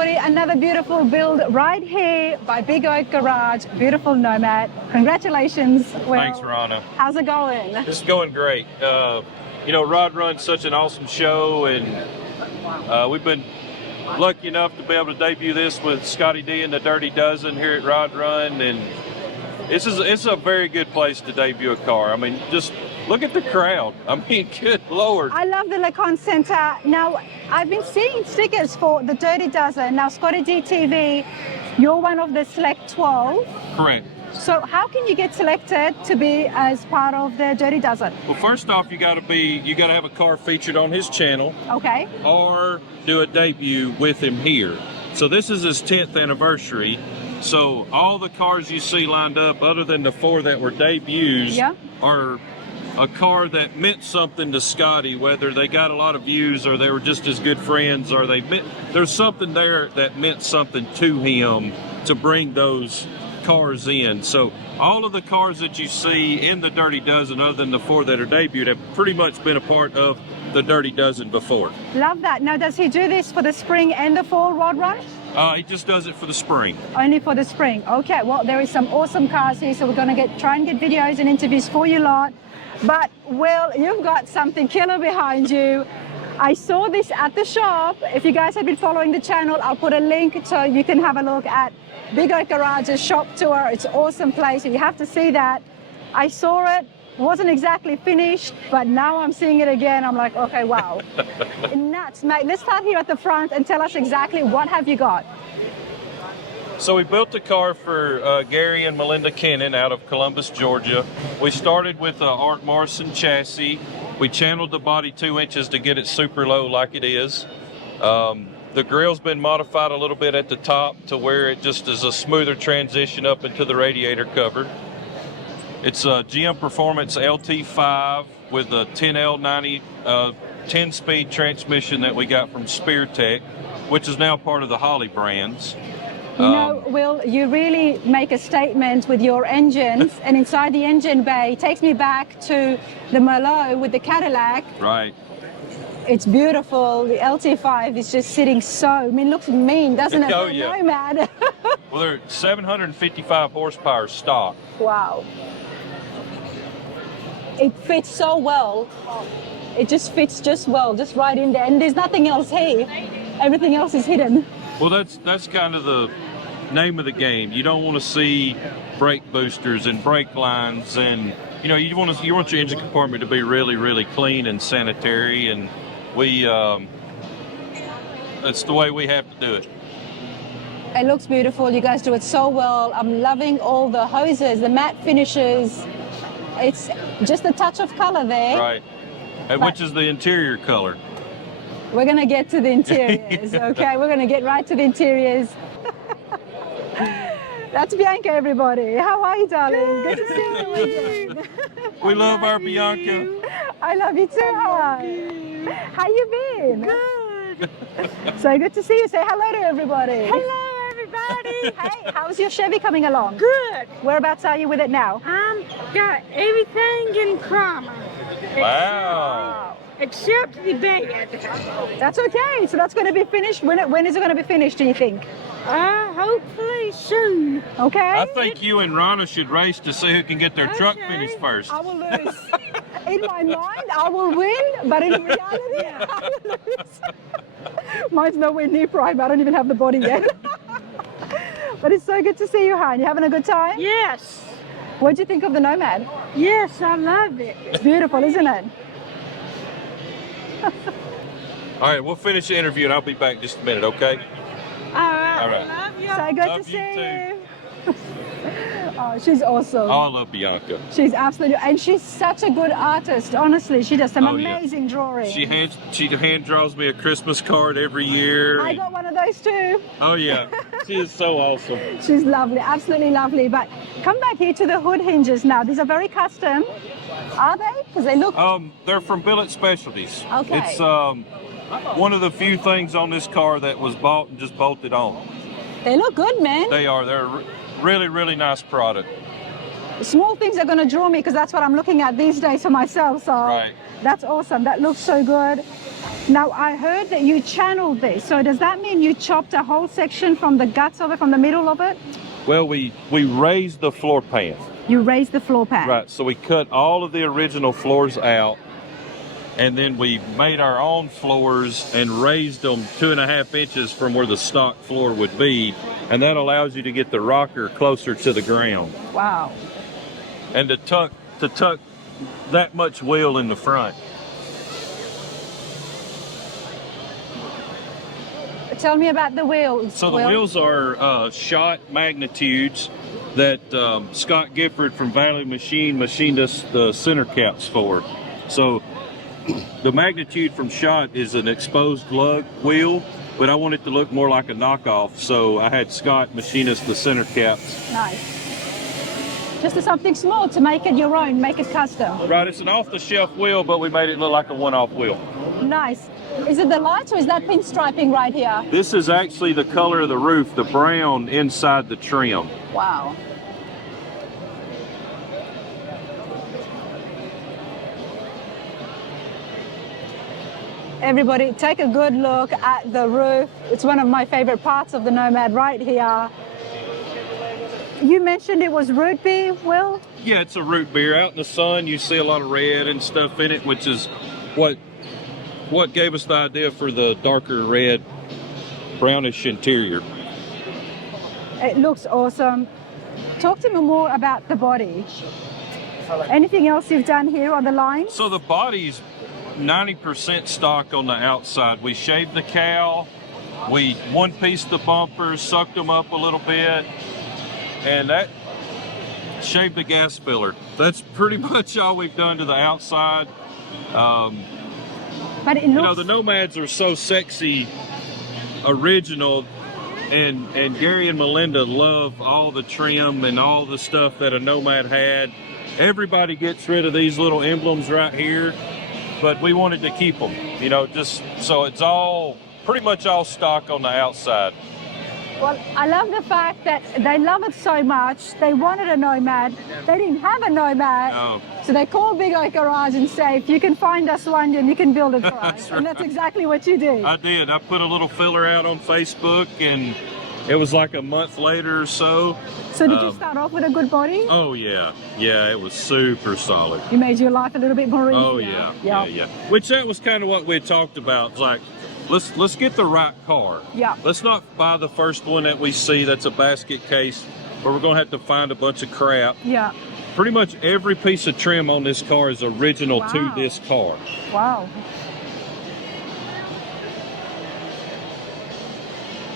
everybody. Another beautiful build right here by Big Oak Garage. Beautiful Nomad. Congratulations, Will. Thanks, Rana. How's it going? It's going great. You know, Rod Run's such an awesome show, and we've been lucky enough to be able to debut this with Scotty D and the Dirty Dozen here at Rod Run, and it's a very good place to debut a car. I mean, just look at the crowd. I mean, good Lord. I love the Lacan Center. Now, I've been seeing stickers for the Dirty Dozen. Now, Scotty D TV, you're one of the select 12. Correct. So how can you get selected to be as part of the Dirty Dozen? Well, first off, you got to have a car featured on his channel. Okay. Or do a debut with him here. So this is his 10th anniversary. So all the cars you see lined up, other than the 4 that were debuts, are a car that meant something to Scotty, whether they got a lot of views or they were just as good friends, or there's something there that meant something to him to bring those cars in. So all of the cars that you see in the Dirty Dozen, other than the 4 that are debuted, have pretty much been a part of the Dirty Dozen before. Love that. Now, does he do this for the spring and the fall Rod Run? He just does it for the spring. Only for the spring. Okay, well, there is some awesome cars here, so we're going to try and get videos and interviews for you lot. But, Will, you've got something killer behind you. I saw this at the shop. If you guys have been following the channel, I'll put a link so you can have a look at Big Oak Garage's shop tour. It's an awesome place, and you have to see that. I saw it. Wasn't exactly finished, but now I'm seeing it again. I'm like, okay, wow. Nuts, mate. Let's start here at the front and tell us exactly what have you got. So we built the car for Gary and Melinda Kennan out of Columbus, Georgia. We started with Art Morrison Chassis. We channeled the body 2 inches to get it super low like it is. The grill's been modified a little bit at the top to where it just is a smoother transition up into the radiator cover. It's a GM Performance LT5 with a 10L90 10-speed transmission that we got from Ridetech, which is now part of the Holly brands. You know, Will, you really make a statement with your engines, and inside the engine bay takes me back to the Merlot with the Cadillac. Right. It's beautiful. The LT5 is just sitting so, I mean, looks mean, doesn't it? Oh, yeah. Nomad. Well, they're 755 horsepower stock. Wow. It fits so well. It just fits just well, just right in there. And there's nothing else here. Everything else is hidden. Well, that's kind of the name of the game. You don't want to see brake boosters and brake lines, and you know, you want your engine compartment to be really, really clean and sanitary, and that's the way we have to do it. It looks beautiful. You guys do it so well. I'm loving all the hoses, the matte finishes. It's just a touch of color there. Right. And which is the interior color. We're going to get to the interiors, okay? We're going to get right to the interiors. That's Bianca, everybody. How are you, darling? Good to see you again. We love our Bianca. I love you too. How you been? Good. So good to see you. Say hello to everybody. Hello, everybody. Hey, how's your Chevy coming along? Good. Whereabouts are you with it now? Got everything in common. Wow. Except the bed. That's okay. So that's going to be finished. When is it going to be finished, do you think? Hopefully soon. Okay. I think you and Rana should race to see who can get their truck finished first. I will lose. In my mind, I will win, but in reality, I will lose. Mine's nowhere near prime. I don't even have the body yet. But it's so good to see you, hon. You having a good time? Yes. What do you think of the Nomad? Yes, I love it. It's beautiful, isn't it? All right, we'll finish the interview and I'll be back in just a minute, okay? All right. All right. Love you. So good Love to you see too. you. Oh, she's awesome. Oh, I love Bianca. She's absolutely, and she's such a good artist. Honestly, she does some amazing drawing. She hand draws me a Christmas card every year. I got one of those too. Oh yeah, she is so awesome. She's lovely, absolutely lovely. But come back here to the hood hinges now. These are very custom. Are they? Because they look. They're from Billet Specialties. Okay. It's one of the few things on this car that was bought and just bolted on. They look good, man. They are. They're a really, really nice product. Small things are going to draw me because that's what I'm looking at these days for myself. So Right. That's awesome. That looks so good. Now, I heard that you channeled this. So does that mean you chopped a whole section from the guts of it, from the middle of it? Well, we raised the floor pan. You raised the floor pan. Right, so we cut all of the original floors out, and then we made our own floors and raised them 2.5 inches from where the stock floor would be, and that allows you to get the rocker closer to the ground. Wow. And to tuck that much wheel in the front. Tell me about the wheels. So the wheels are shot magnitudes that Scott Gifford from Valley machined us the center caps for. So the magnitude from shot is an exposed lug wheel, but I want it to look more like a knockoff, so I had Scott machine us the center caps. Nice. Just something small to make it your own, make it custom. Right, it's an off-the-shelf wheel, but we made it look like a one-off wheel. Nice. Is it the lights or is that pinstriping right here? This is actually the color of the roof, the brown inside the trim. Wow. Everybody, take a good look at the roof. It's one of my favorite parts of the Nomad right here. You mentioned it was root beer, Will? Yeah, it's a root beer. Out in the sun, you see a lot of red and stuff in it, which is what gave us the idea for the darker red, brownish interior. It looks awesome. Talk to me more about the body. Anything else you've done here on the line? So the body's 90% stock on the outside. We shaved the cowl, we one-pieced the bumpers, sucked them up a little bit, and that shaved the gas filler. That's pretty much all we've done to the outside. But it looks... You know, the Nomads are so sexy, original, and Gary and Melinda love all the trim and all the stuff that a Nomad had. Everybody gets rid of these little emblems right here, but we wanted to keep them, you know, just so it's all, pretty much all stock on the outside. Well, I love the fact that they love it so much. They wanted a Nomad. They didn't have a Nomad. No. So they called Big Oak Garage and say, if you can find us one, then you can build it for us. That's right. And that's exactly what you did. I did. I put a little filler out on Facebook, and it was like a month later or so. So did you start off with a good body? Oh, yeah. Yeah, it was super solid. You made your life a little bit more easier. Oh, yeah. Which that was kind of what we had talked about. It's like, let's get the right car. Yeah. Let's not buy the first one that we see that's a basket case, or we're going to have to find a bunch of crap. Yeah. Pretty much every piece of trim on this car is original to this car. Wow.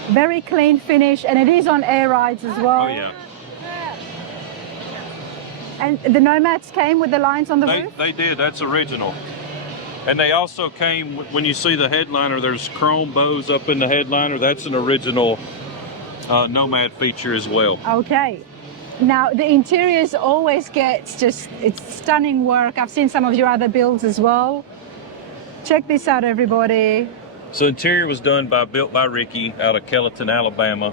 Very clean finish, and it is on air rides as well. Oh, yeah. And the Nomads came with the lines on the roof? They did. That's original. And they also came, when you see the headliner, there's chrome bows up in the headliner. That's an original Nomad feature as well. Okay. Now, the interiors always gets just, it's stunning work. I've seen some of your other builds as well. Check this out, everybody. So interior was built by Ricky out of Kellyton, Alabama.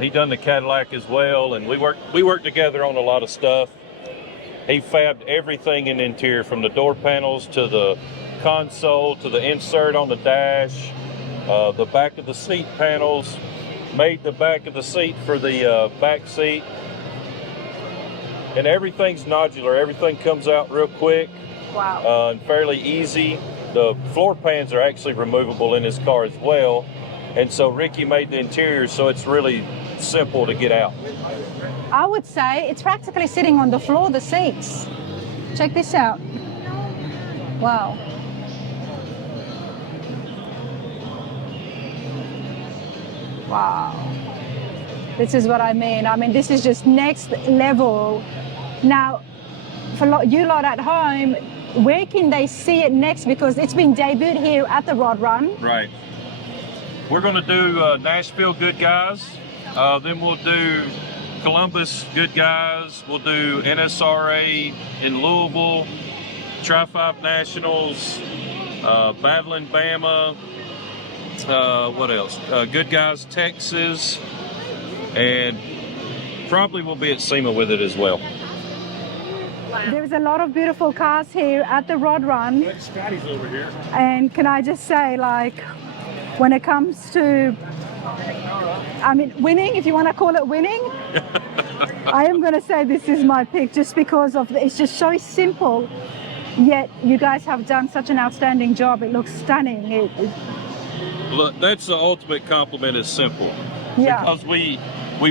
He done the Cadillac as well, and we worked together on a lot of stuff. He fabbed everything in the interior, from the door panels to the console to the insert on the dash, the back of the seat panels, made the back of the seat for the back seat. And everything's nodular. Everything comes out real quick. Wow. And fairly easy. The floor pans are actually removable in this car as well. And so Ricky made the interior so it's really simple to get out. I would say it's practically sitting on the floor, the seats. Check this out. Wow. Wow. This is what I mean. I mean, this is just next level. Now, for you lot at home, where can they see it next? Because it's been debuted here at the Rod Run. Right. We're going to do Nashville Good Guys. Then we'll do Columbus Good Guys. We'll do NSRA in Louisville, Tri-5 Nationals, Battling Bama. What else? Good Guys Texas. And probably we'll be at SEMA with it as well. There's a lot of beautiful cars here at the Rod Run. Scotty's over here. And can I just say, like, when it comes to, I mean, winning, if you want to call it winning, I am going to say this is my pick just because of it's just so simple. Yet you guys have done such an outstanding job. It looks stunning. Look, that's the ultimate compliment is simple. Yeah. Because we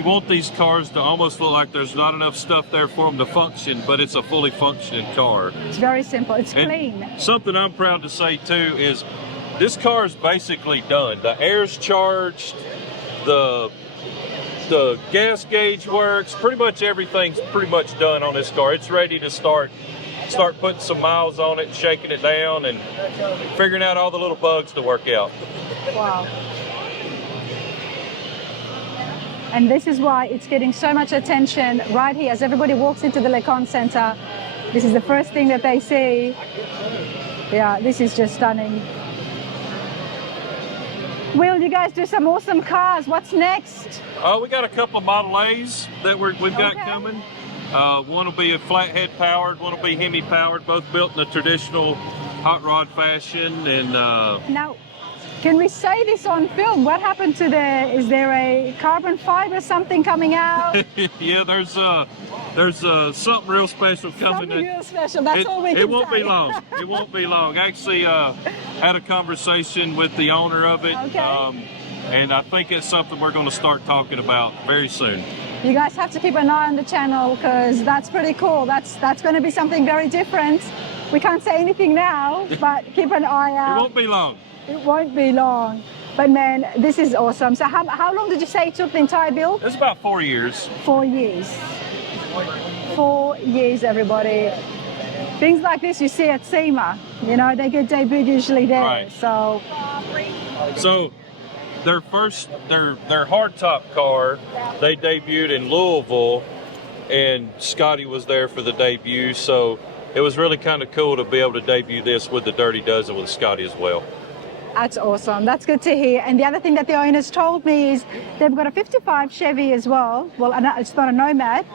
want these cars to almost look like there's not enough stuff there for them to function, but it's a fully functioning car. It's very simple. It's And clean. something I'm proud to say too is this car is basically done. The air's charged, the gas gauge works, pretty much everything's pretty much done on this car. It's ready to start putting some miles on it, shaking it down, and figuring out all the little bugs to work out. Wow. And this is why it's getting so much attention right here. As everybody walks into the LeConte Center, this is the first thing that they see. Yeah, this is just stunning. Will, you guys do some awesome cars. What's next? We got a couple of Model A's that we've got coming. One will be a flathead powered, one will be Hemi powered, both built in the traditional hot rod fashion. And Now, can we say this on film? What happened to is there a carbon fiber something coming out? yeah, there's something real special coming. Something real special, that's all we can say. It won't be long. It won't be long. Actually, had a conversation with the owner of it. Okay. And I think it's something we're going to start talking about very soon. You guys have to keep an eye on the channel because that's pretty cool. That's going to be something very different. We can't say anything now, but keep an eye out. It won't be long. It won't be long. But man, this is awesome. So how long did you say it took the entire build? It's about 4 years. 4 years. 4 years, everybody. Things like this you see at SEMA. You know, they get debuted usually there. Right. So their hardtop car, they debuted in Louisville, and Scotty was there for the debut. So it was really kind of cool to be able to debut this with the Dirty Dozen with Scotty as well. that's awesome. That's good to hear. And the other thing that the owners told me is they've got a 55 Chevy as well. Well, it's not a Nomad.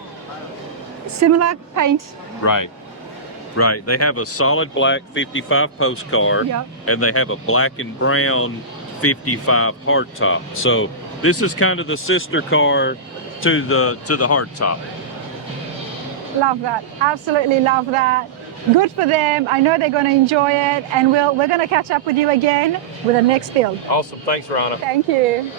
Similar paint. Right. Right. They have a solid black 55 post car, Yep. and they have a black and brown 55 hardtop. So this is kind of the sister car to the hardtop. Love that. Absolutely love that. Good for them. I know they're going to enjoy it. And we're going to catch up with you again with the next build. Awesome. Thanks, Rana. Thank you.